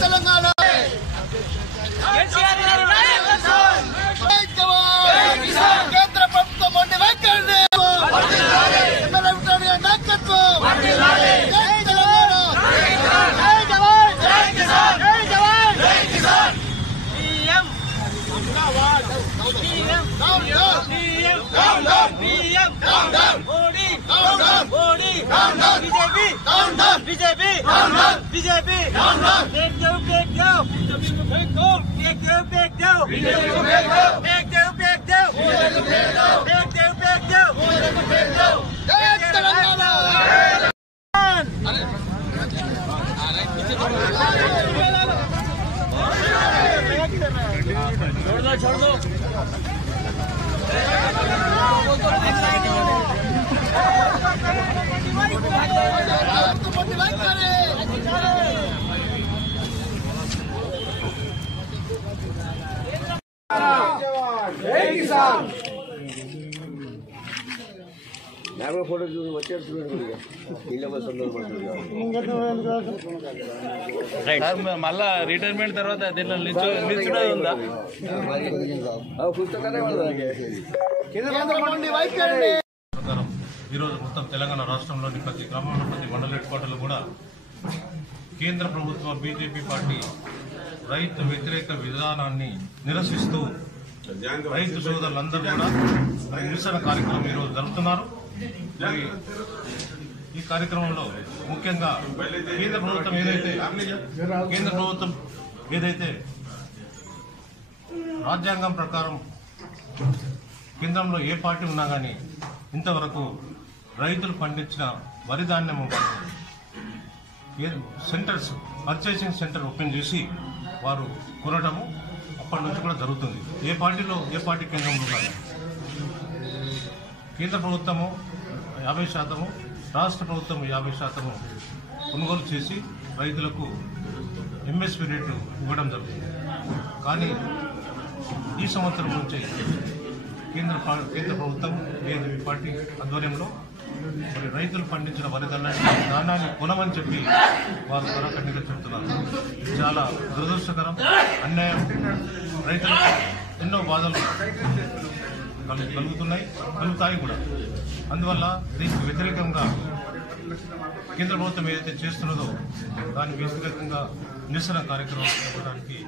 తెలంగాణ కేంద్ర ప్రభుత్వం మొండి వైఖరి నాయకత్వం बीजेपी छोड़ दो फोटो మళ్ళా రిటైర్మెంట్ తర్వాత దీంట్లో నిల్చునే ఉందా ఈరోజు మొత్తం తెలంగాణ రాష్ట్రంలోని ప్రతి గ్రామంలో ప్రతి మండల హెడ్ క్వార్టర్లో కూడా కేంద్ర ప్రభుత్వ బీజేపీ పార్టీ రైతు వ్యతిరేక విధానాన్ని నిరసిస్తూ రైతు సోదరులందరూ కూడా నిరసన కార్యక్రమం ఈరోజు జరుపుతున్నారు. ఈ కార్యక్రమంలో ముఖ్యంగా కేంద్ర ప్రభుత్వం ఏదైతే రాజ్యాంగం ప్రకారం కేంద్రంలో ఏ పార్టీ ఉన్నా కానీ ఇంతవరకు రైతులు పండించిన వరి ధాన్యము సెంటర్స్ పర్చేసింగ్ సెంటర్ ఓపెన్ చేసి వారు కొనడము అప్పటి నుంచి కూడా జరుగుతుంది. ఏ పార్టీ కేంద్రంలో కానీ కేంద్ర ప్రభుత్వము 50%, రాష్ట్ర ప్రభుత్వం 50% కొనుగోలు చేసి రైతులకు ఎంఎస్పీ రేటు ఇవ్వడం జరుగుతుంది. కానీ ఈ సంవత్సరం నుంచి కేంద్ర ప్రభుత్వం బీజేపీ పార్టీ ఆధ్వర్యంలో మరి రైతులు పండించిన వరి ధాన్యాన్ని కొనమని చెప్పి వారు కరాఖండిగా చెబుతున్నారు. చాలా దురదృష్టకరం, అన్యాయం. రైతులకు ఎన్నో బాధలు కలుగుతాయి కూడా. అందువల్ల దీనికి వ్యతిరేకంగా కేంద్ర ప్రభుత్వం ఏదైతే చేస్తున్నదో దానికి వ్యతిరేకంగా నిరసన కార్యక్రమం జరపడానికి